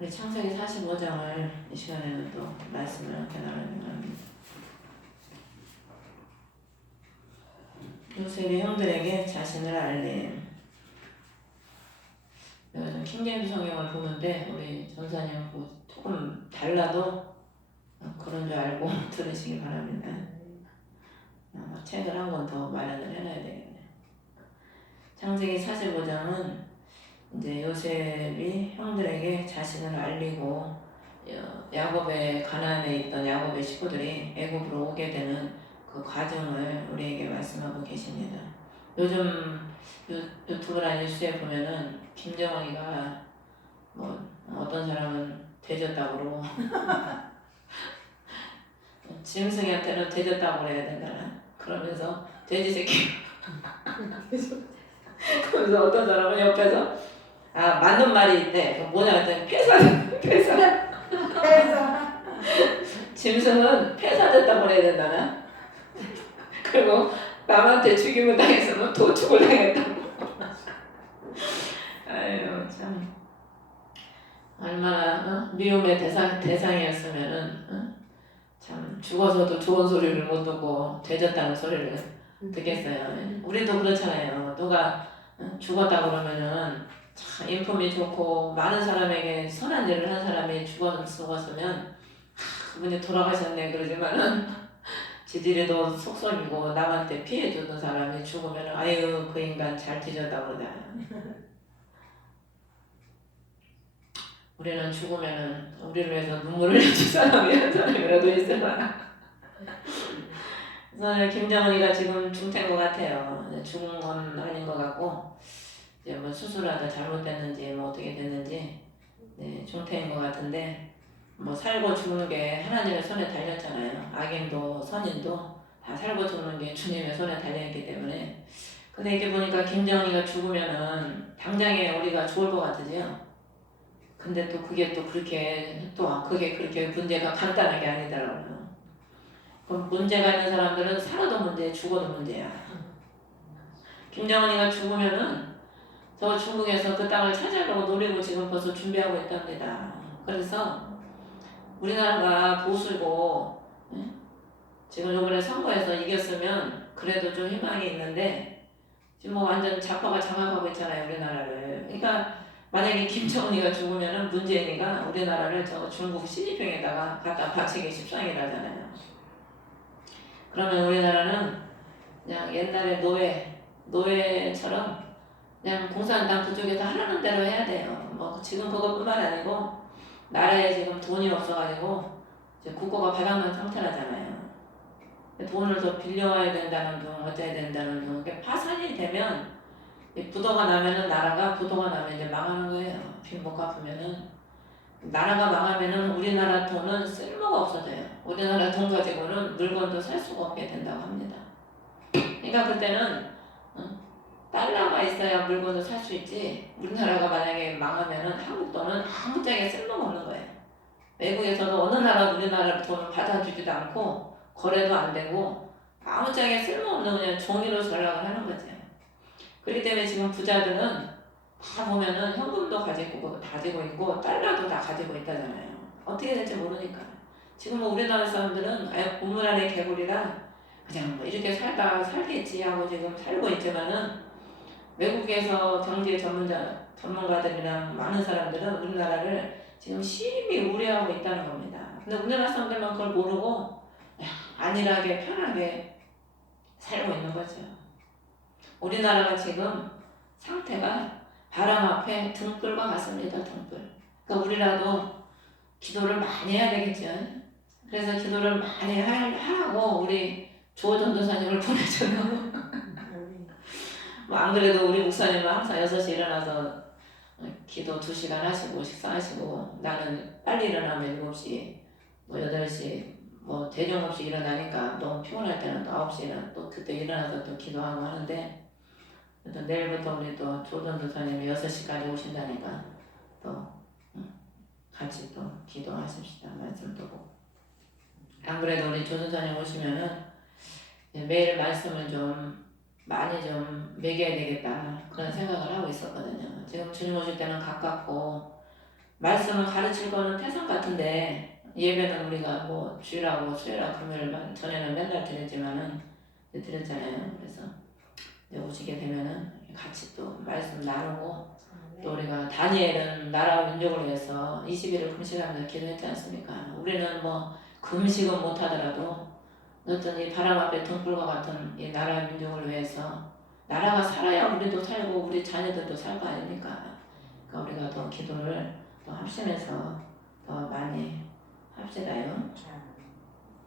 우리 창세기 45장을 이 시간에는 또 말씀을 함께 나누려고 합니다. 요셉이 형들에게 자신을 알림. 내가 좀 킹제임스 성경을 보는데 우리 전사님하고 조금 달라도 그런 줄 알고 들으시기 바랍니다. 책을 한 권 더 마련을 해놔야 되겠네요. 창세기 45장은 이제 요셉이 형들에게 자신을 알리고 야곱의 가나안에 있던 야곱의 식구들이 애굽으로 오게 되는 그 과정을 우리에게 말씀하고 계십니다. 요즘 유튜브나 뉴스에 보면은 김정은이가 뭐 어떤 사람은 돼졌다고 짐승한테는 돼졌다고 그래야 된다나 그러면서 돼지 새끼 그래서 어떤 사람은 옆에서 맞는 말이 있대. 뭐냐 했더니 폐사 짐승은 폐사됐다고 그래야 된다나 그리고 남한테 죽임을 당했으면 도축을 당했다고. 아유 참 얼마나 미움의 대상이었으면은 참 죽어서도 좋은 소리를 못 듣고 되졌다는 소리를 듣겠어요. 우리도 그렇잖아요. 누가 죽었다 그러면은 참 인품이 좋고 많은 사람에게 선한 일을 한 사람이 죽었으면 그분이 돌아가셨네 그러지만은 지들이도 속썩이고 남한테 피해 주는 사람이 죽으면 아유 그 인간 잘 뒤졌다 그러잖아. 우리는 죽으면은 우리를 위해서 눈물을 흘려줄 사람이 한 사람이라도 있으면 그래서 김정은이가 지금 중태인 것 같아요. 죽은 건 아닌 것 같고 이제 뭐 수술하다 잘못됐는지 뭐 어떻게 됐는지 중태인 것 같은데 뭐 살고 죽는 게 하나님의 손에 달렸잖아요. 악인도 선인도 다 살고 죽는 게 주님의 손에 달려있기 때문에. 근데 이게 보니까 김정은이가 죽으면은 당장에 우리가 좋을 것 같으지요. 근데 또 그게 그렇게 문제가 간단하게 아니더라고요. 그럼 문제가 있는 사람들은 살아도 문제, 죽어도 문제야. 김정은이가 죽으면은 저 중국에서 그 땅을 차지하려고 노리고 지금 벌써 준비하고 있답니다. 그래서 우리나라가 보수고 지금 이번에 선거에서 이겼으면 그래도 좀 희망이 있는데 지금 뭐 완전 좌파가 장악하고 있잖아요 우리나라를. 그러니까 만약에 김정은이가 죽으면은 문재인이가 우리나라를 저 중국 시진핑에다가 갖다 바치기 십상이라잖아요. 그러면 우리나라는 그냥 옛날에 노예처럼 그냥 공산당 그쪽에서 하라는 대로 해야 돼요. 뭐 지금 그것뿐만 아니고 나라에 지금 돈이 없어가지고 이제 국고가 바닥난 상태라잖아요. 돈을 더 빌려와야 된다는 둥 어째야 된다는 둥 이게 파산이 되면 부도가 나면은 부도가 나면 이제 망하는 거예요. 빚 못 갚으면은 나라가 망하면은 우리나라 돈은 쓸모가 없어져요. 우리나라 돈 가지고는 물건도 살 수가 없게 된다고 합니다. 그러니까 그때는 달러가 있어야 물건을 살 수 있지 우리나라가 만약에 망하면은 한국 돈은 아무짝에 쓸모가 없는 거예요. 외국에서도 어느 나라 우리나라 돈을 받아주지도 않고 거래도 안 되고 아무짝에 쓸모없는 그냥 종이로 전락을 하는 거죠. 그렇기 때문에 지금 부자들은 다 보면은 현금도 가지고 있고 달러도 다 가지고 있다잖아요. 어떻게 될지 모르니까. 지금 뭐 우리나라 사람들은 아예 보물 안에 개구리라 그냥 뭐 이렇게 살겠지 하고 지금 살고 있지만은 외국에서 경제 전문가들이랑 많은 사람들은 우리나라를 지금 심히 우려하고 있다는 겁니다. 근데 우리나라 사람들만 그걸 모르고 안일하게 편하게 살고 있는 거죠. 우리나라가 지금 상태가 바람 앞에 등불과 같습니다. 등불. 그러니까 우리라도 기도를 많이 해야 되겠죠. 그래서 기도를 많이 하고 우리 조 전도사님을 보내줘요. 뭐 안 그래도 우리 목사님은 항상 6시 일어나서 기도 2시간 하시고 식사하시고 나는 빨리 일어나면 7시 뭐 8시 뭐 대중 없이 일어나니까 너무 피곤할 때는 또 9시나 또 그때 일어나서 또 기도하고 하는데 또 내일부터 우리 또 조전도사님이 6시까지 오신다니까 또 같이 또 기도하십시다. 말씀 듣고 안 그래도 우리 조전사님 오시면은 매일 말씀을 좀 많이 좀 먹여야 되겠다 그런 생각을 하고 있었거든요. 지금 주님 오실 때는 가깝고 말씀을 가르칠 거는 태산 같은데 예배는 우리가 뭐 주일하고 수요일하고 금요일만 전에는 맨날 드렸지만은 드렸잖아요. 그래서 이제 오시게 되면은 같이 또 말씀 나누고 또 우리가 다니엘은 나라와 민족을 위해서 20일을 금식하면서 기도했지 않습니까? 우리는 뭐 금식은 못하더라도 어떤 이 바람 앞에 등불과 같은 이 나라와 민족을 위해서 나라가 살아야 우리도 살고 우리 자녀들도 살 거 아닙니까? 그러니까 우리가 더 기도를 더 합심해서 더 많이 합시다요.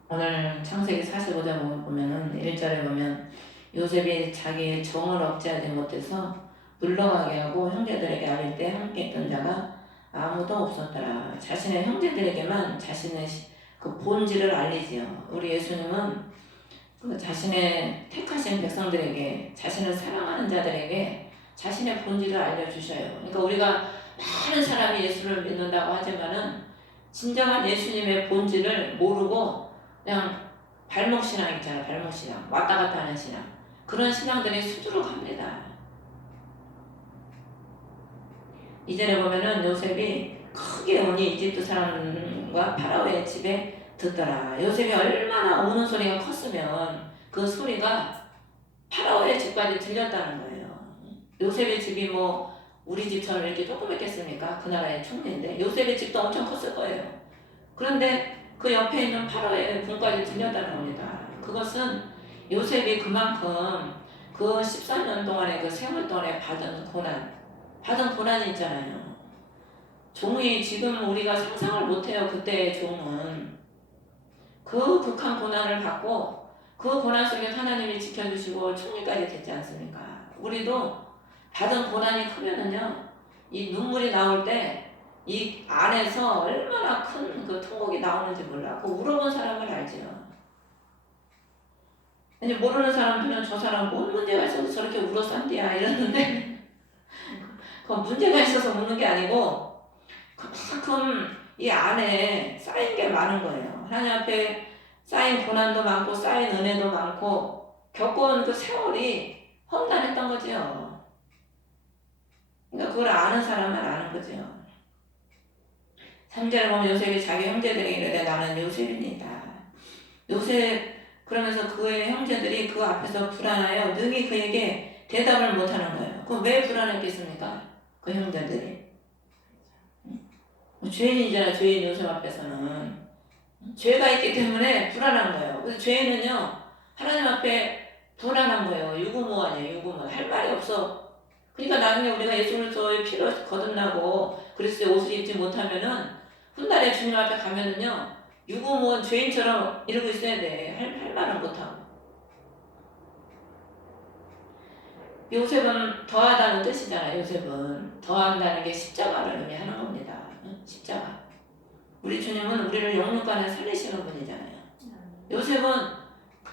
오늘 창세기 45장 보면은 1절에 보면 요셉이 자기의 정을 억제하지 못해서 물러가게 하고 형제들에게 아릴 때 함께 있던 자가 아무도 없었더라. 자신의 형제들에게만 자신의 그 본질을 알리지요. 우리 예수님은 그 자신의 택하신 백성들에게 자신을 사랑하는 자들에게 자신의 본질을 알려주셔요. 그러니까 우리가 많은 사람이 예수를 믿는다고 하지만은 진정한 예수님의 본질을 모르고 그냥 발목신앙 있잖아. 발목신앙 왔다 갔다 하는 신앙 그런 신앙들이 수두룩합니다. 이전에 보면은 요셉이 크게 오니 이집트 사람과 파라오의 집에 듣더라. 요셉이 얼마나 우는 소리가 컸으면 그 소리가 파라오의 집까지 들렸다는 거예요. 요셉의 집이 뭐 우리 집처럼 이렇게 조그맣겠습니까? 그 나라의 총리인데 요셉의 집도 엄청 컸을 거예요. 그런데 그 옆에 있는 파라오의 궁까지 들렸다는 겁니다. 그것은 요셉이 그만큼 그 13년 동안의 그 생활 동안에 받은 고난이 있잖아요. 종이 지금 우리가 상상을 못해요. 그때의 종은 그 극한 고난을 받고 그 고난 속에 하나님이 지켜주시고 총리까지 됐지 않습니까? 우리도 받은 고난이 크면은요, 이 눈물이 나올 때 이 안에서 얼마나 큰 그 통곡이 나오는지 몰라. 그 울어본 사람을 알지요. 이제 모르는 사람들은 저 사람 뭔 문제가 있어서 저렇게 울었산디야 이러는데 그 문제가 있어서 우는 게 아니고 그만큼 이 안에 쌓인 게 많은 거예요. 하나님 앞에 쌓인 고난도 많고 쌓인 은혜도 많고 겪어온 그 세월이 험난했던 거죠. 그러니까 그걸 아는 사람은 아는 거죠. 3절에 보면 요셉이 자기 형제들에게 이르되 나는 요셉입니다. 요셉 그러면서 그의 형제들이 그 앞에서 불안하여 능히 그에게 대답을 못하는 거예요. 그럼 왜 불안했겠습니까? 그 형제들이 죄인이잖아. 죄인 요셉 앞에서는 죄가 있기 때문에 불안한 거예요. 그래서 죄인은요 하나님 앞에 불안한 거예요. 유구무 아니에요. 유구무 할 말이 없어. 그러니까 나중에 우리가 예수 그리스도의 피로 거듭나고 그리스도의 옷을 입지 못하면은 훗날에 주님 앞에 가면은요 유구무원 죄인처럼 이러고 있어야 돼. 할 말은 못하고. 요셉은 더하다는 뜻이잖아요. 요셉은 더한다는 게 십자가를 의미하는 겁니다. 십자가. 우리 주님은 우리를 영육간에 살리시는 분이잖아요. 요셉은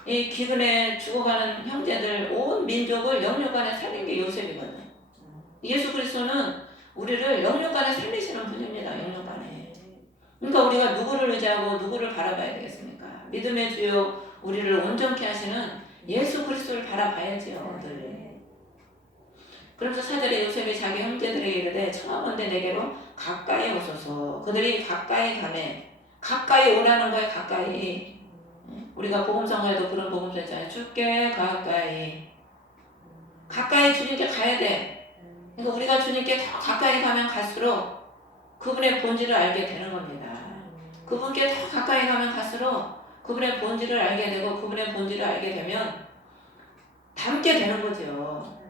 이 기근에 죽어가는 형제들 온 민족을 영육간에 살린 게 요셉이거든요. 예수 그리스도는 우리를 영육간에 살리시는 분입니다. 영육간에. 그러니까 우리가 누구를 의지하고 누구를 바라봐야 되겠습니까? 믿음의 주요 우리를 온전케 하시는 예수 그리스도를 바라봐야지요. 늘. 그러면서 4절에 요셉이 자기 형제들에게 이르되 청하건대 내게로 가까이 오소서. 그들이 가까이 가매 가까이 오라는 거예요. 가까이. 우리가 복음성가에도 그런 복음서 있잖아요. 주께 가까이 주님께 가야 돼. 그러니까 우리가 주님께 더 가까이 가면 갈수록 그분의 본질을 알게 되는 겁니다. 그분께 더 가까이 가면 갈수록 그분의 본질을 알게 되고 그분의 본질을 알게 되면 닮게 되는 거죠.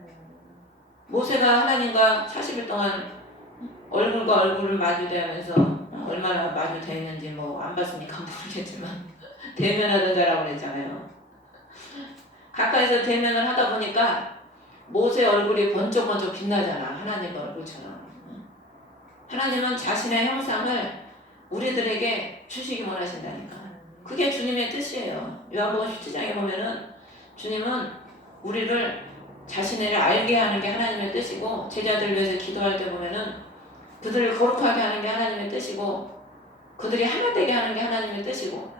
모세가 하나님과 40일 동안 얼굴과 얼굴을 마주대하면서 얼마나 마주대했는지 뭐 안 봤으니까 모르겠지만 대면하는 자라고 그랬잖아요. 가까이서 대면을 하다 보니까 모세 얼굴이 번쩍번쩍 빛나잖아. 하나님 얼굴처럼. 하나님은 자신의 형상을 우리들에게 주시기 원하신다니까. 그게 주님의 뜻이에요. 요한복음 17장에 보면은 주님은 우리를 자신을 알게 하는 게 하나님의 뜻이고 제자들을 위해서 기도할 때 보면은 그들을 거룩하게 하는 게 하나님의 뜻이고 그들이 하나 되게 하는 게 하나님의 뜻이고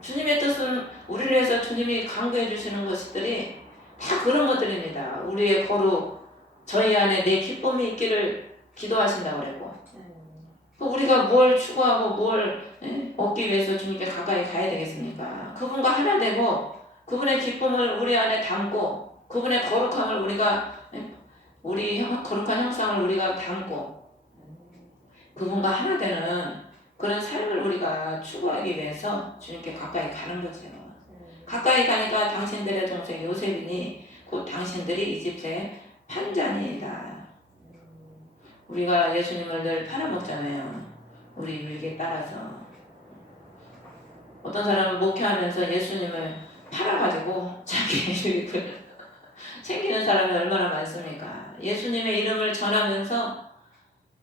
주님의 뜻은 우리를 위해서 주님이 강구해 주시는 것들이 다 그런 것들입니다. 우리의 거룩, 저희 안에 내 기쁨이 있기를 기도하신다고 그랬고 우리가 뭘 추구하고 뭘 얻기 위해서 주님께 가까이 가야 되겠습니까? 그분과 하나 되고 그분의 기쁨을 우리 안에 담고 그분의 거룩함을 우리가 우리 거룩한 형상을 우리가 담고 그분과 하나 되는 그런 삶을 우리가 추구하기 위해서 주님께 가까이 가는 거죠. 가까이 가니까 당신들의 동생 요셉이니 곧 당신들이 이집트의 판잔이다. 우리가 예수님을 늘 팔아먹잖아요. 우리 유익에 따라서. 어떤 사람은 목회하면서 예수님을 팔아가지고 자기의 유익을 챙기는 사람이 얼마나 많습니까? 예수님의 이름을 전하면서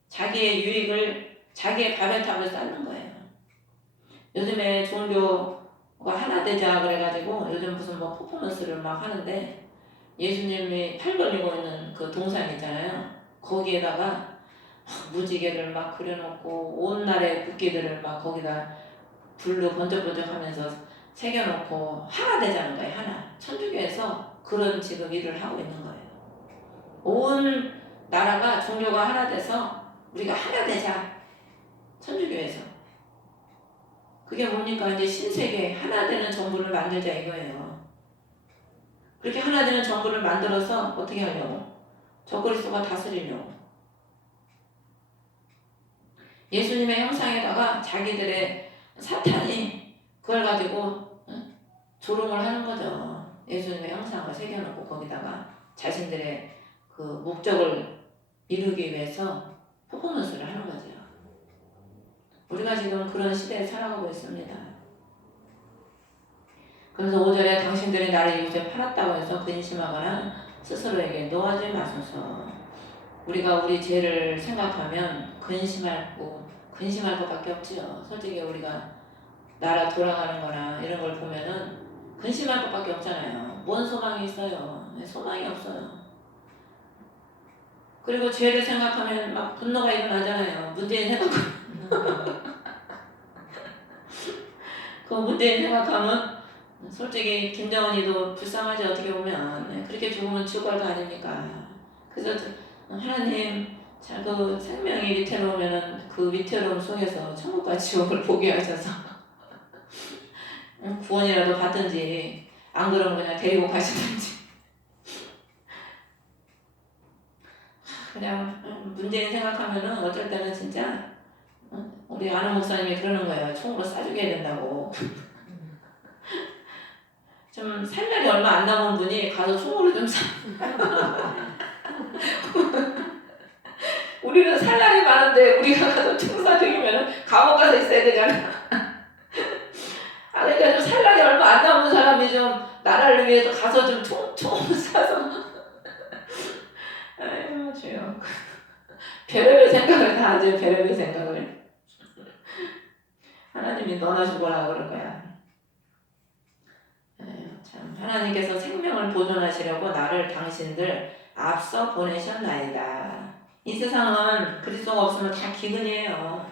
자기의 유익을 자기의 바벨탑을 쌓는 거예요. 요즘에 종교가 하나 되자 그래가지고 요즘 무슨 뭐 퍼포먼스를 막 하는데 예수님이 팔 벌리고 있는 그 동산 있잖아요. 거기에다가 무지개를 막 그려놓고 온 날의 국기들을 막 거기다 불로 번쩍번쩍하면서 새겨놓고 하나 되자는 거예요. 하나. 천주교에서 그런 지금 일을 하고 있는 거예요. 온 나라가 종교가 하나 돼서 우리가 하나 되자. 천주교에서. 그게 뭡니까? 이제 신세계 하나 되는 정부를 만들자 이거예요. 그렇게 하나 되는 정부를 만들어서 어떻게 하려고? 적그리스도가 다스리려고. 예수님의 형상에다가 자기들의 사탄이 그걸 가지고 조롱을 하는 거죠. 예수님의 형상을 새겨놓고 거기다가 자신들의 그 목적을 이루기 위해서 퍼포먼스를 하는 거죠. 우리가 지금 그런 시대에 살아가고 있습니다. 그래서 5절에 당신들이 나를 이곳에 팔았다고 해서 근심하거나 스스로에게 놓아지 마소서. 우리가 우리 죄를 생각하면 근심할 것밖에 없지요. 솔직히 우리가 나라 돌아가는 거나 이런 걸 보면은 근심할 것밖에 없잖아요. 뭔 소망이 있어요? 소망이 없어요. 그리고 죄를 생각하면 막 분노가 일어나잖아요. 문재인 생각하면 그 문재인 생각하면 솔직히 김정은이도 불쌍하지 어떻게 보면. 그렇게 죽으면 죽을 거 아닙니까? 그래서 하나님 그 생명이 위태로우면은 그 위태로움 속에서 천국과 지옥을 보게 하셔서 구원이라도 받든지 안 그러면 그냥 데리고 가시든지 그냥 문재인 생각하면은 어쩔 때는 진짜 우리 아는 목사님이 그러는 거예요. 총으로 쏴주게 해야 된다고. 좀 살 날이 얼마 안 남은 분이 가서 총으로 좀 쏴. 우리는 살 날이 많은데 우리가 가서 총 쏴주기면 감옥 가서 있어야 되잖아. 그러니까 좀 살 날이 얼마 안 남은 사람이 좀 나라를 위해서 가서 좀 총을 쏴서 아이고 주여. 별의별 생각을 다 하죠. 별의별 생각을. 하나님이 너나 죽어라 그럴 거야. 참 하나님께서 생명을 보존하시려고 나를 당신들 앞서 보내셨나이다. 이 세상은 그리스도가 없으면 다 기근이에요.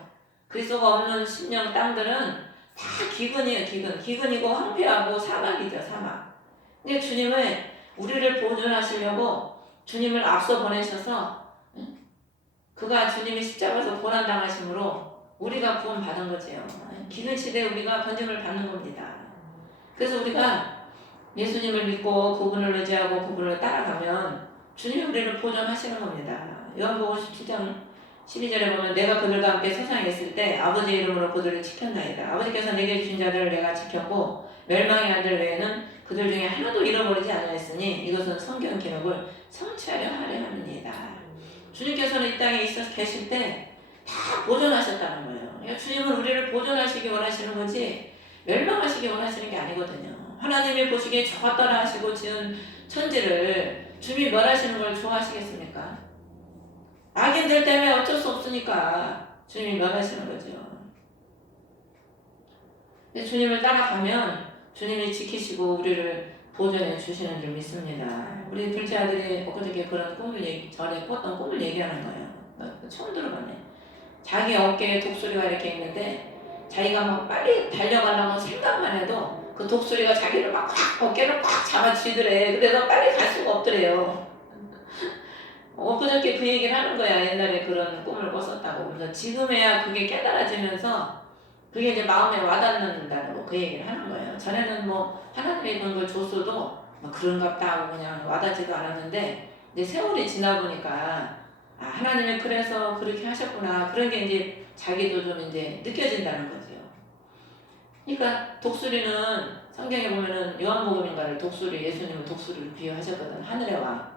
그리스도가 없는 심령 땅들은 다 기근이에요. 기근이고 황폐하고 사막이죠. 사막. 근데 주님은 우리를 보존하시려고 주님을 앞서 보내셔서 그가 주님이 십자가에서 고난당하심으로 우리가 구원받은 거지요. 기근 시대에 우리가 번짐을 받는 겁니다. 그래서 우리가 예수님을 믿고 그분을 의지하고 그분을 따라가면 주님이 우리를 보존하시는 겁니다. 요한복음 17장 12절에 보면 내가 그들과 함께 세상에 있을 때 아버지의 이름으로 그들을 지켰나이다. 아버지께서 내게 주신 자들을 내가 지켰고 멸망의 아들 외에는 그들 중에 하나도 잃어버리지 않았으니 이것은 성경 기록을 성취하려 하려 함이니이다. 주님께서는 이 땅에 있어 계실 때 다 보존하셨다는 거예요. 그러니까 주님은 우리를 보존하시기 원하시는 거지 멸망하시기 원하시는 게 아니거든요. 하나님이 보시기에 저 같더라 하시고 지은 천지를 주님이 멸하시는 걸 좋아하시겠습니까? 악인들 때문에 어쩔 수 없으니까 주님이 멸하시는 거죠. 주님을 따라가면 주님이 지키시고 우리를 보존해 주시는 줄 믿습니다. 우리 둘째 아들이 엊그저께 그런 전에 꿨던 꿈을 얘기하는 거예요. 처음 들어봤네. 자기 어깨에 독수리가 이렇게 있는데 자기가 막 빨리 달려가려고 생각만 해도 그 독수리가 자기를 막 어깨를 꽉 잡아 쥐더래. 그래서 빨리 갈 수가 없더래요. 엊그저께 그 얘기를 하는 거야. 옛날에 그런 꿈을 꿨었다고. 그래서 지금에야 그게 깨달아지면서 그게 이제 마음에 와닿는다고 그 얘기를 하는 거예요. 전에는 뭐 하나님이 그런 걸 줬어도 뭐 그런갑다 하고 그냥 와닿지도 않았는데 이제 세월이 지나 보니까 아, 하나님이 그래서 그렇게 하셨구나. 그런 게 이제 자기도 좀 이제 느껴진다는 거죠. 그러니까 독수리는 성경에 보면은 요한복음인가를 독수리, 예수님은 독수리를 비유하셨거든. 하늘의 왕.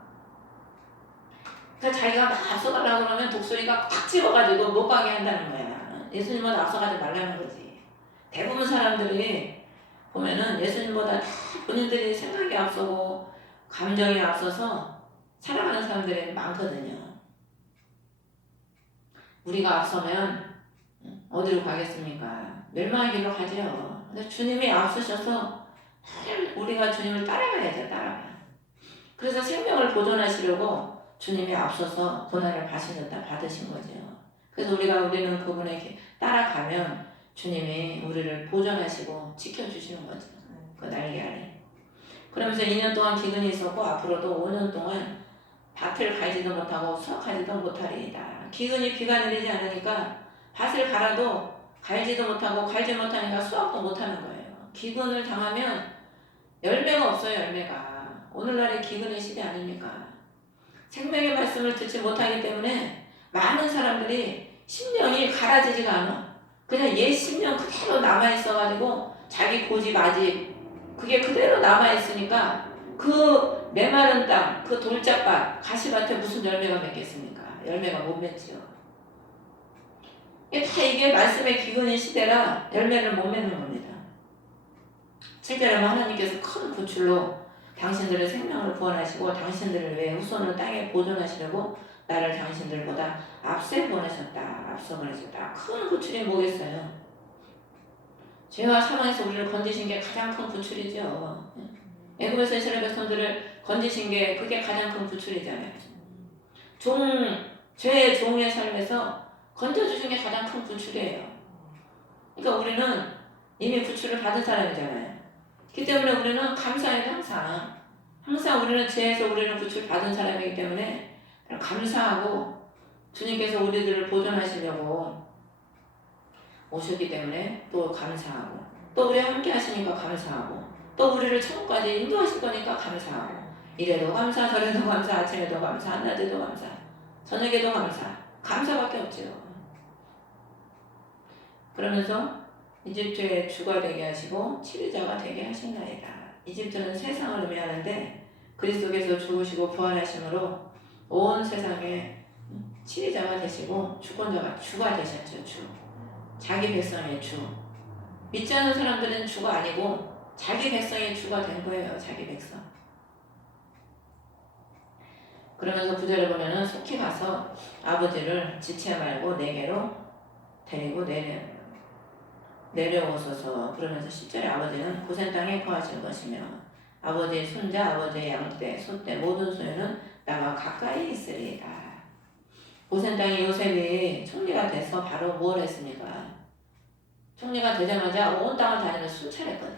그러니까 자기가 막 앞서가려고 그러면 독수리가 꽉 집어가지고 못 가게 한다는 거야. 예수님은 앞서가지 말라는 거지. 대부분 사람들이 보면은 예수님보다 다 본인들이 생각이 앞서고 감정이 앞서서 살아가는 사람들이 많거든요. 우리가 앞서면 어디로 가겠습니까? 멸망의 길로 가죠. 근데 주님이 앞서셔서 우리가 주님을 따라가야죠. 따라가. 그래서 생명을 보존하시려고 주님이 앞서서 고난을 받으신 거죠. 그래서 우리는 그분에게 따라가면 주님이 우리를 보존하시고 지켜주시는 거죠. 그 날개 아래. 그러면서 2년 동안 기근이 있었고 앞으로도 5년 동안 밭을 갈지도 못하고 수확하지도 못하리이다. 기근이 비가 내리지 않으니까 밭을 갈아도 갈지도 못하고 갈지 못하니까 수확도 못하는 거예요. 기근을 당하면 열매가 없어요. 열매가. 오늘날의 기근의 시대 아닙니까? 생명의 말씀을 듣지 못하기 때문에 많은 사람들이 심령이 갈아지지가 않아. 그냥 옛 심령 그대로 남아있어가지고 자기 고집 아집 그게 그대로 남아있으니까 그 메마른 땅, 그 돌짝밭, 가시밭에 무슨 열매가 맺겠습니까? 열매가 못 맺지요. 이게 말씀의 기근의 시대라 열매를 못 맺는 겁니다. 7절에 하나님께서 큰 구출로 당신들의 생명을 구원하시고 당신들을 위해 후손을 땅에 보존하시려고 나를 당신들보다 앞서 보내셨다. 큰 구출이 뭐겠어요? 죄와 사망에서 우리를 건지신 게 가장 큰 구출이죠. 애굽에서 이스라엘 백성들을 건지신 게 그게 가장 큰 구출이잖아요. 죄의 종의 삶에서 건져주신 게 가장 큰 구출이에요. 그러니까 우리는 이미 구출을 받은 사람이잖아요. 그렇기 때문에 우리는 감사해요. 항상 우리는 죄에서 우리는 구출 받은 사람이기 때문에 감사하고 주님께서 우리들을 보존하시려고 오셨기 때문에 또 감사하고 또 우리와 함께 하시니까 감사하고 또 우리를 천국까지 인도하실 거니까 감사하고 이래도 감사 저래도 감사 아침에도 감사 한낮에도 감사 저녁에도 감사밖에 없죠. 그러면서 이집트의 주가 되게 하시고 치료자가 되게 하신나이다. 이집트는 세상을 의미하는데 그리스도께서 죽으시고 부활하심으로 온 세상에 치료자가 되시고 주가 되셨죠. 자기 백성의 주. 믿지 않는 사람들은 주가 아니고 자기 백성의 주가 된 거예요. 자기 백성. 그러면서 9절에 보면은 속히 가서 아버지를 지체 말고 내게로 데리고 내려오소서. 그러면서 10절에 아버지는 고센 땅에 거하실 것이며 아버지의 손자 아버지의 양떼 소떼 모든 소유는 나와 가까이 있으리이다. 고센 땅에 요셉이 총리가 돼서 바로 뭘 했습니까? 총리가 되자마자 온 땅을 다니면서 순찰했거든.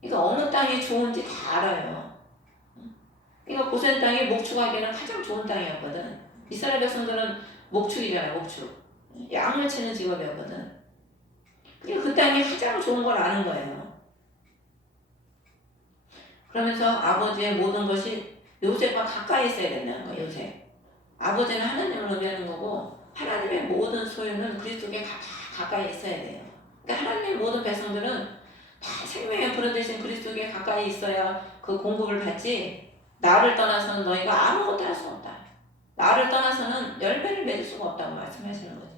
그러니까 어느 땅이 좋은지 다 알아요. 그러니까 고센 땅이 목축하기에는 가장 좋은 땅이었거든. 이스라엘 백성들은 목축이잖아요. 목축. 양을 치는 직업이었거든. 그러니까 그 땅이 가장 좋은 걸 아는 거예요. 그러면서 아버지의 모든 것이 요셉과 가까이 있어야 된다는 거예요. 요셉. 아버지는 하나님을 의미하는 거고 하나님의 모든 소유는 그리스도께 가까이 있어야 돼요. 그러니까 하나님의 모든 백성들은 다 생명의 불은 대신 그리스도께 가까이 있어야 그 공급을 받지 나를 떠나서는 너희가 아무것도 할 수 없다. 나를 떠나서는 열매를 맺을 수가 없다고 말씀하시는 거죠.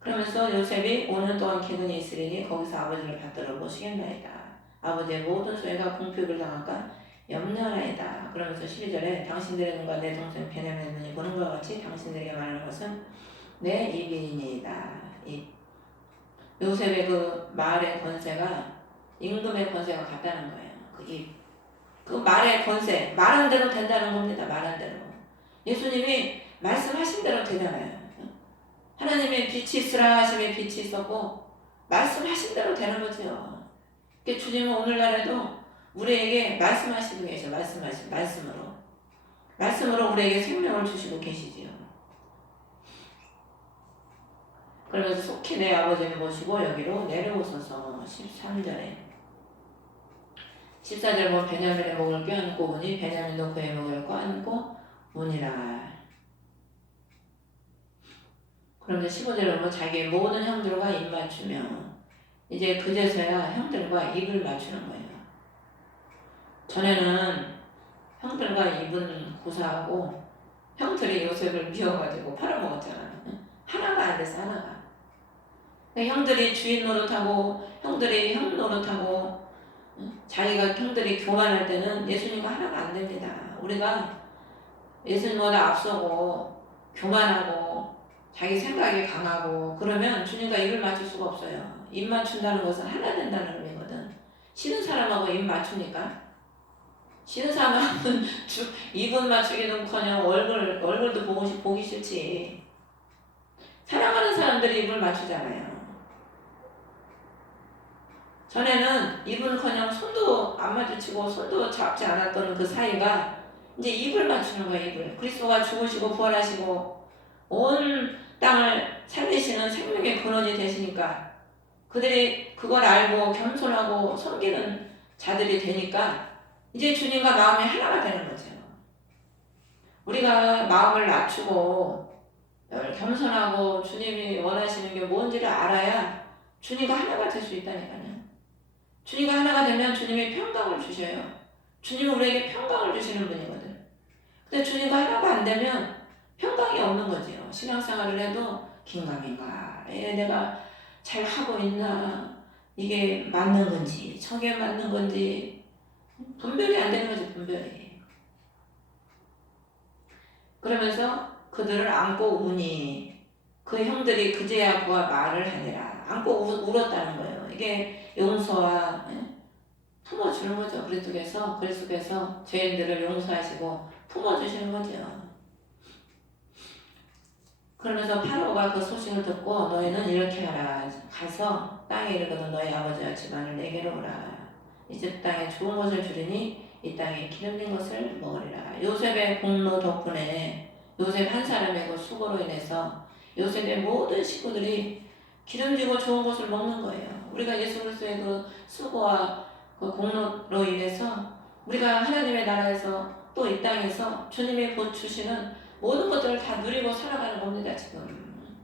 그러면서 요셉이 5년 동안 기근이 있으리니 거기서 아버지를 받들어 보시겠나이다. 아버지의 모든 소유가 공핍을 당할까 염려하나이다. 그러면서 12절에 당신들의 눈과 내 동생 베냐민의 눈이 보는 것 같이 당신들에게 말하는 것은 내 입이니이다. 요셉의 그 말의 권세가 임금의 권세가 같다는 거예요. 그 말의 권세, 말한 대로 된다는 겁니다. 말한 대로. 예수님이 말씀하신 대로 되잖아요. 하나님의 빛이 있으라 하심에 빛이 있었고 말씀하신 대로 되는 거죠. 주님은 오늘날에도 우리에게 말씀하시고 계셔. 말씀으로. 말씀으로 우리에게 생명을 주시고 계시지요. 그러면서 속히 내 아버지를 모시고 여기로 내려오소서. 13절에 14절 보면 베냐민의 목을 껴안고 오니 베냐민도 그의 목을 껴안고 오니라. 그러면 15절에 보면 자기의 모든 형들과 입 맞추며 이제 그제서야 형들과 입을 맞추는 거예요. 전에는 형들과 입은 고사하고 형들이 요셉을 미워가지고 팔아먹었잖아. 하나가 안 돼서 하나가. 형들이 주인 노릇하고 형들이 형 노릇하고 자기가 형들이 교만할 때는 예수님과 하나가 안 됩니다. 우리가 예수님보다 앞서고 교만하고 자기 생각이 강하고 그러면 주님과 입을 맞출 수가 없어요. 입 맞춘다는 것은 하나 된다는 의미거든. 싫은 사람하고 입 맞추니까 싫은 사람은 입은 맞추기는커녕 얼굴도 보기 싫지. 사랑하는 사람들이 입을 맞추잖아요. 전에는 입은커녕 손도 안 마주치고 손도 잡지 않았던 그 사이가 이제 입을 맞추는 거야. 입을. 그리스도가 죽으시고 부활하시고 온 땅을 살리시는 생명의 근원이 되시니까 그들이 그걸 알고 겸손하고 섬기는 자들이 되니까 이제 주님과 마음이 하나가 되는 거죠. 우리가 마음을 낮추고 겸손하고 주님이 원하시는 게 뭔지를 알아야 주님과 하나가 될 수 있다니까요. 주님과 하나가 되면 주님이 평강을 주셔요. 주님은 우리에게 평강을 주시는 분이거든. 근데 주님과 하나가 안 되면 평강이 없는 거죠. 신앙생활을 해도 긴가민가. 내가 잘 하고 있나? 이게 맞는 건지, 저게 맞는 건지 분별이 안 되는 거지, 분별이. 그러면서 그들을 안고 우니 그 형들이 그제야 그와 말을 하니라. 안고 울었다는 거예요. 이게 용서와 품어주는 거죠. 그리스도께서 죄인들을 용서하시고 품어주시는 거죠. 그러면서 파로가 그 소식을 듣고 너희는 이렇게 하라. 가서 땅에 이르거든 너희 아버지와 집안을 내게로 오라. 이집 땅에 좋은 것을 주리니 이 땅에 기름진 것을 먹으리라. 요셉의 공로 덕분에 요셉 한 사람의 그 수고로 인해서 요셉의 모든 식구들이 기름지고 좋은 것을 먹는 거예요. 우리가 예수 그리스도의 그 수고와 그 공로로 인해서 우리가 하나님의 나라에서 또 이 땅에서 주님이 곧 주시는 모든 것들을 다 누리고 살아가는 겁니다. 지금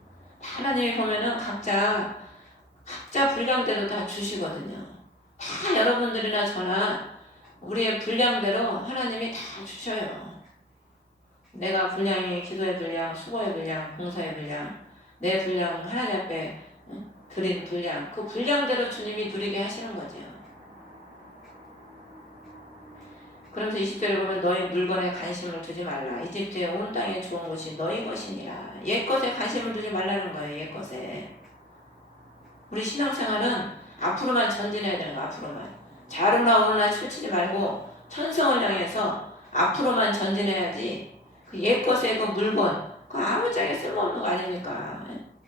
하나님이 보면은 각자 분량대로 다 주시거든요. 다 여러분들이나 저나 우리의 분량대로 하나님이 다 주셔요. 내가 분량이 기도의 분량, 수고의 분량, 봉사의 분량, 내 분량 하나님 앞에 드린 분량, 그 분량대로 주님이 누리게 하시는 거죠. 그러면서 20절에 보면 너희 물건에 관심을 두지 말라. 이집트의 온 땅에 좋은 것이 너희 것이니라. 옛것에 관심을 두지 말라는 거예요. 옛것에. 우리 신앙생활은 앞으로만 전진해야 되는 거. 앞으로만. 좌로나 우로나 치우치지 말고 천성을 향해서 앞으로만 전진해야지. 그 옛것의 그 물건 그거 아무짝에 쓸모없는 거 아닙니까?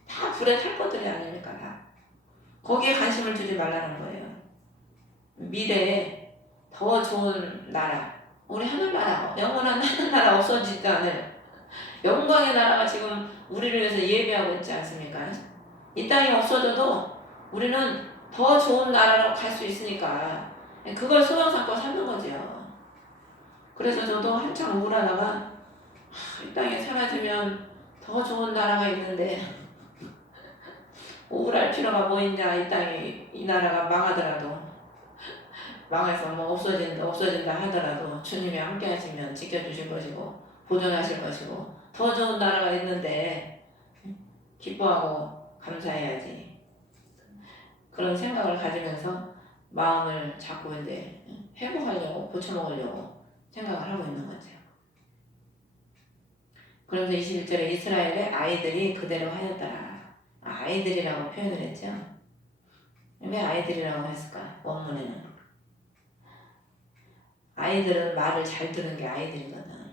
다 불에 탈 것들이 아닙니까? 다. 거기에 관심을 두지 말라는 거예요. 미래에 더 좋은 나라, 우리 하늘나라, 영원한 하늘나라 없어지지 않을 영광의 나라가 지금 우리를 위해서 예비하고 있지 않습니까? 이 땅이 없어져도 우리는 더 좋은 나라로 갈 수 있으니까 그걸 소망 삼고 사는 거죠. 그래서 저도 한참 우울하다가 이 땅에 사라지면 더 좋은 나라가 있는데 우울할 필요가 뭐 있냐. 이 나라가 망하더라도 망해서 뭐 없어진다 하더라도 주님이 함께 하시면 지켜주실 것이고 보존하실 것이고 더 좋은 나라가 있는데 기뻐하고 감사해야지. 그런 생각을 가지면서 마음을 자꾸 이제 회복하려고 고쳐먹으려고 생각을 하고 있는 거죠. 그러면서 21절에 이스라엘의 아이들이 그대로 하였더라. 아이들이라고 표현을 했죠. 왜 아이들이라고 했을까? 원문에는 아이들은 말을 잘 듣는 게 아이들이거든.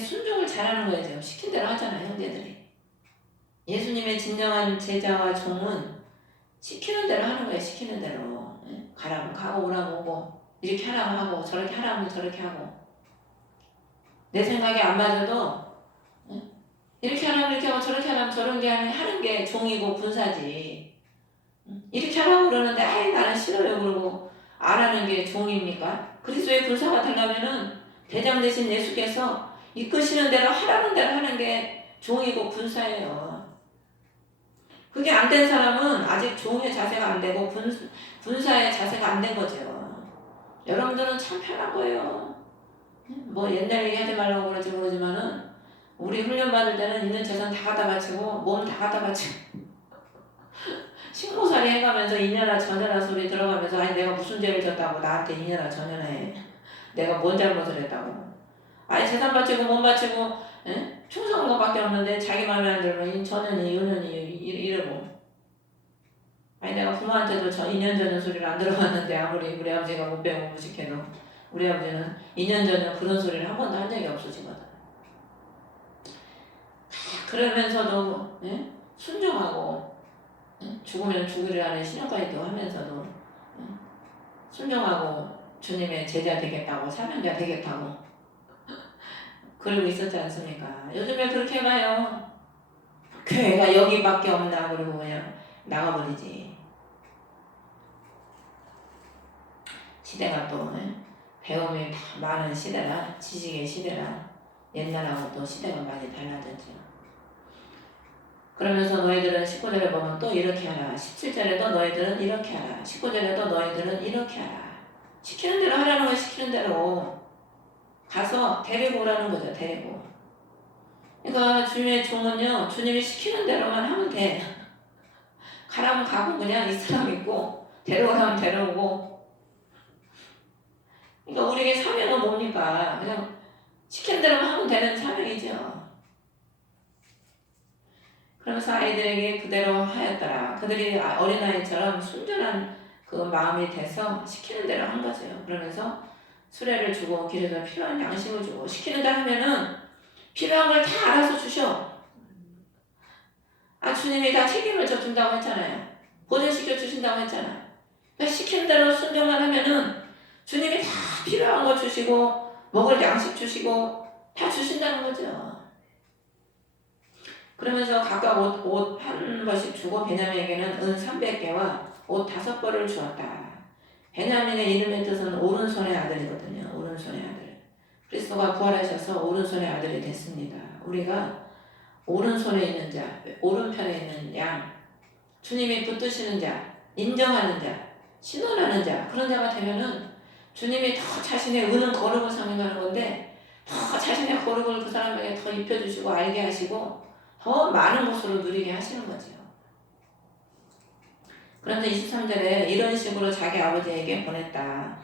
순종을 잘하는 거예요. 지금 시킨 대로 하잖아요. 형제들이. 예수님의 진정한 제자와 종은 시키는 대로 하는 거예요. 시키는 대로. 가라면 가고 오라고 오고 이렇게 하라고 하고 저렇게 하라면 저렇게 하고. 내 생각이 안 맞아도 이렇게 하라면 이렇게 하고 저렇게 하라면 저런 게 하는 게 종이고 군사지. 이렇게 하라고 그러는데 아이 나는 싫어요 그러고 안 하는 게 종입니까? 그리스도의 군사가 되려면은 대장 되신 예수께서 이끄시는 대로 하라는 대로 하는 게 종이고 군사예요. 그게 안 된 사람은 아직 종의 자세가 안 되고 군사의 자세가 안 된 거죠. 여러분들은 참 편한 거예요. 뭐 옛날 얘기 하지 말라고 그러지 모르지만은 우리 훈련 받을 때는 있는 재산 다 갖다 바치고 몸 다 갖다 바치고 식모살이 해가면서 이년아 저년아 소리 들어가면서 아니 내가 무슨 죄를 졌다고 나한테 이년아 저년아 해. 내가 뭔 잘못을 했다고. 아니 재산 바치고 몸 바치고 충성한 것밖에 없는데 자기 마음에 안 들면 저년이 요년이 이러고 아니 내가 부모한테도 저 2년 전년 소리를 안 들어봤는데 아무리 우리 아버지가 못 배우고 무식해도 우리 아버지는 2년 전에 그런 소리를 한 번도 한 적이 없으시거든. 그러면서도 순종하고 죽으면 죽으리라는 신앙까지도 하면서도 순종하고 주님의 제자 되겠다고 사명자 되겠다고 그러고 있었지 않습니까? 요즘에 그렇게 해봐요. 교회가 여기밖에 없나 그러고 그냥 나가버리지. 시대가 또 배움이 많은 시대라 지식의 시대라 옛날하고 또 시대가 많이 달라졌죠. 그러면서 너희들은 19절에 보면 또 이렇게 하라. 17절에도 너희들은 이렇게 하라. 19절에도 너희들은 이렇게 하라. 시키는 대로 하라는 걸 시키는 대로 가서 데리고 오라는 거죠. 데리고. 그러니까 주님의 종은요. 주님이 시키는 대로만 하면 돼. 가라면 가고 그냥 있으라면 있고 데려오라면 데려오고. 그러니까 우리에게 사명은 뭡니까? 그냥 시키는 대로만 하면 되는 사명이죠. 그러면서 아이들에게 그대로 하였더라. 그들이 어린아이처럼 순전한 그 마음이 돼서 시키는 대로 한 거죠. 그러면서 수레를 주고 길에서 필요한 양식을 주고 시키는 대로 하면은 필요한 걸 다 알아서 주셔. 주님이 다 책임을 져준다고 했잖아요. 보존시켜 주신다고 했잖아요. 그러니까 시키는 대로 순종만 하면은 주님이 다 필요한 거 주시고 먹을 양식 주시고 다 주신다는 거죠. 그러면서 각각 옷 한 벌씩 주고 베냐민에게는 은 300개와 옷 5벌을 주었다. 베냐민의 이름의 뜻은 오른손의 아들이거든요. 오른손의 아들. 그리스도가 부활하셔서 오른손의 아들이 됐습니다. 우리가 오른손에 있는 자, 오른편에 있는 양, 주님이 붙드시는 자, 인정하는 자, 신원하는 자, 그런 자가 되면은 주님이 더 자신의 의는 거룩을 상행하는 건데 더 자신의 거룩을 그 사람에게 더 입혀주시고 알게 하시고 더 많은 것으로 누리게 하시는 거죠. 그런데 23절에 이런 식으로 자기 아버지에게 보냈다.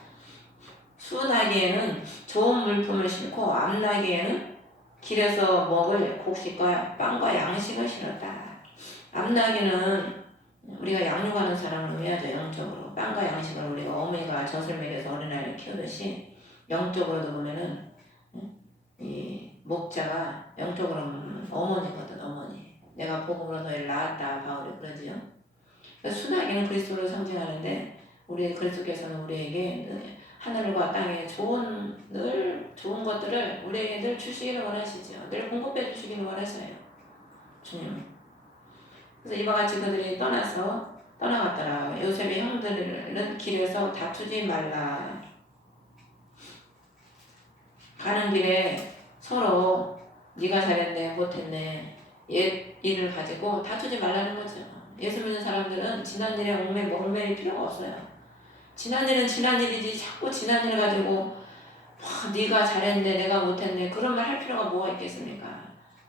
수나기에는 좋은 물품을 싣고 암나기에는 길에서 먹을 곡식과 빵과 양식을 실었다. 암나기는 우리가 양육하는 사람을 의미하죠. 영적으로. 빵과 양식을 우리가 어머니가 젖을 먹여서 어린아이를 키우듯이 영적으로도 보면은 이 목자가 영적으로는 어머니거든. 어머니. 내가 복음으로 너희를 낳았다. 바울이 그러지요. 수나기는 그리스도를 상징하는데 우리 그리스도께서는 우리에게 하늘과 땅에 늘 좋은 것들을 우리에게 늘 주시기를 원하시죠. 늘 공급해 주시기를 원하셔요. 주님. 그래서 이와 같이 그들이 떠나갔더라. 요셉의 형들은 길에서 다투지 말라. 가는 길에 서로 네가 잘했네 못했네 옛 일을 가지고 다투지 말라는 거죠. 예수 믿는 사람들은 지난 일에 얽매일 필요가 없어요. 지난 일은 지난 일이지 자꾸 지난 일 가지고 네가 잘했네 내가 못했네 그런 말 할 필요가 뭐가 있겠습니까?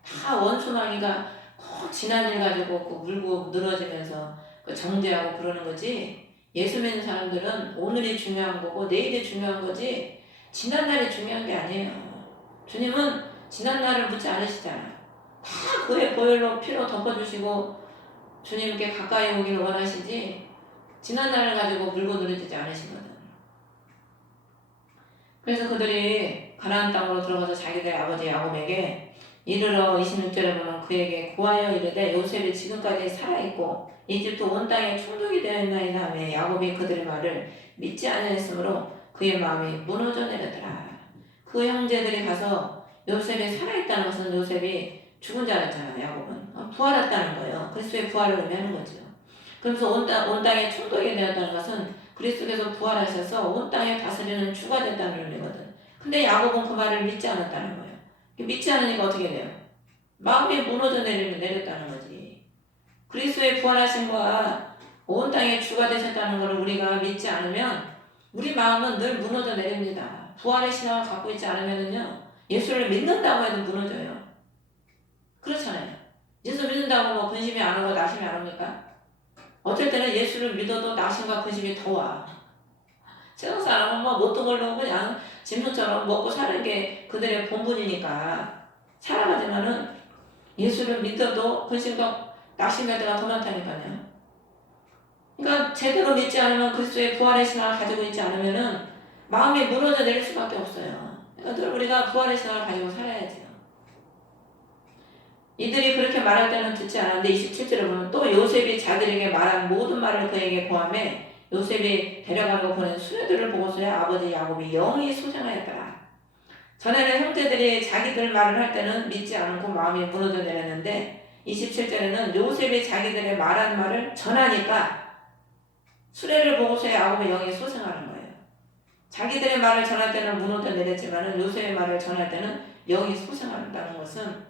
다 원수마귀가 꼭 지난 일 가지고 그 물고 늘어지면서 그 정죄하고 그러는 거지. 예수 믿는 사람들은 오늘이 중요한 거고 내일이 중요한 거지 지난 날이 중요한 게 아니에요. 주님은 지난 날을 묻지 않으시잖아요. 다 그의 보혈로 피로 덮어주시고 주님께 가까이 오기를 원하시지 지난 날을 가지고 물고 늘어지지 않으시거든. 그래서 그들이 가나안 땅으로 들어가서 자기들 아버지 야곱에게 이르러 26절에 보면 그에게 구하여 이르되 요셉이 지금까지 살아있고 이집트 온 땅에 충족이 되었나이다 하며 야곱이 그들의 말을 믿지 아니하였으므로 그의 마음이 무너져 내렸더라. 그 형제들이 가서 요셉이 살아있다는 것은 요셉이 죽은 자였잖아요. 야곱은 부활했다는 거예요. 그리스도의 부활을 의미하는 거죠. 그러면서 온 땅에 충돌이 되었다는 것은 그리스도께서 부활하셔서 온 땅에 다스리는 주가 됐다는 의미거든. 근데 야곱은 그 말을 믿지 않았다는 거예요. 믿지 않으니까 어떻게 돼요? 마음이 무너져 내렸다는 거지. 그리스도의 부활하심과 온 땅의 주가 되셨다는 것을 우리가 믿지 않으면 우리 마음은 늘 무너져 내립니다. 부활의 신앙을 갖고 있지 않으면요, 예수를 믿는다고 해도 무너져요. 그렇잖아요. 예수 믿는다고 뭐 근심이 안 오고 낙심이 안 옵니까? 어쩔 때는 예수를 믿어도 낙심과 근심이 더 와. 세상 사람은 뭐 못된 걸로 그냥 짐승처럼 먹고 사는 게 그들의 본분이니까 살아가지만은 예수를 믿어도 근심과 낙심할 때가 더 많다니까요. 그러니까 제대로 믿지 않으면 그리스도의 부활의 신앙을 가지고 있지 않으면은 마음이 무너져 내릴 수밖에 없어요. 그러니까 늘 우리가 부활의 신앙을 가지고 살아야지요. 이들이 그렇게 말할 때는 듣지 않았는데 27절에 보면 또 요셉이 자기에게 말한 모든 말을 그에게 고하매 요셉이 데려가고 보낸 수녀들을 보고서야 아버지 야곱이 영이 소생하였더라. 전에는 형제들이 자기들 말을 할 때는 믿지 않고 마음이 무너져 내렸는데 27절에는 요셉이 자기들의 말한 말을 전하니까 수레를 보고서야 야곱의 영이 소생하는 거예요. 자기들의 말을 전할 때는 무너져 내렸지만 요셉의 말을 전할 때는 영이 소생한다는 것은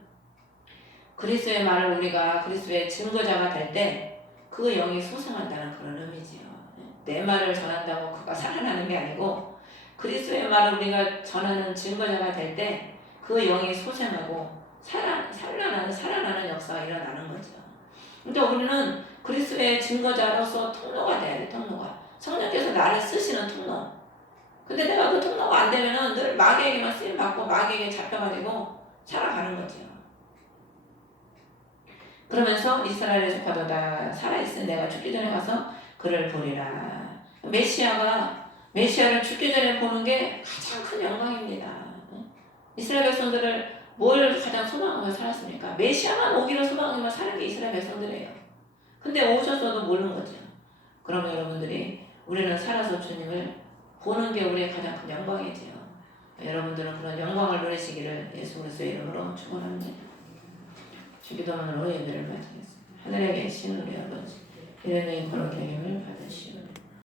그리스도의 말을 우리가 그리스도의 증거자가 될 때 그 영이 소생한다는 그런 의미지요. 내 말을 전한다고 그가 살아나는 게 아니고 그리스도의 말을 우리가 전하는 증거자가 될 때 그 영이 소생하고 살아나는 역사가 일어나는 거죠. 그러니까 우리는 그리스도의 증거자로서 통로가 돼야 돼. 통로가. 성령께서 나를 쓰시는 통로. 근데 내가 그 통로가 안 되면은 늘 마귀에게만 쓰임받고 마귀에게 잡혀가지고 살아가는 거죠. 그러면서 이스라엘의 조카도다 살아있으니 내가 죽기 전에 가서 그를 보리라. 메시아를 죽기 전에 보는 게 가장 큰 영광입니다. 이스라엘 백성들을 뭘 가장 소망하며 살았습니까? 메시아만 오기를 소망하며 사는 게 이스라엘 백성들이에요. 근데 오셨어도 모르는 거죠. 그러면 여러분들이 우리는 살아서 주님을 보는 게 우리의 가장 큰 영광이지요. 여러분들은 그런 영광을 누리시기를 예수 그리스도의 이름으로 축원합니다. 주기도문으로 예배를 마치겠습니다. 하늘에 계신 우리 아버지, 이름의 거룩히 여김을 받으시고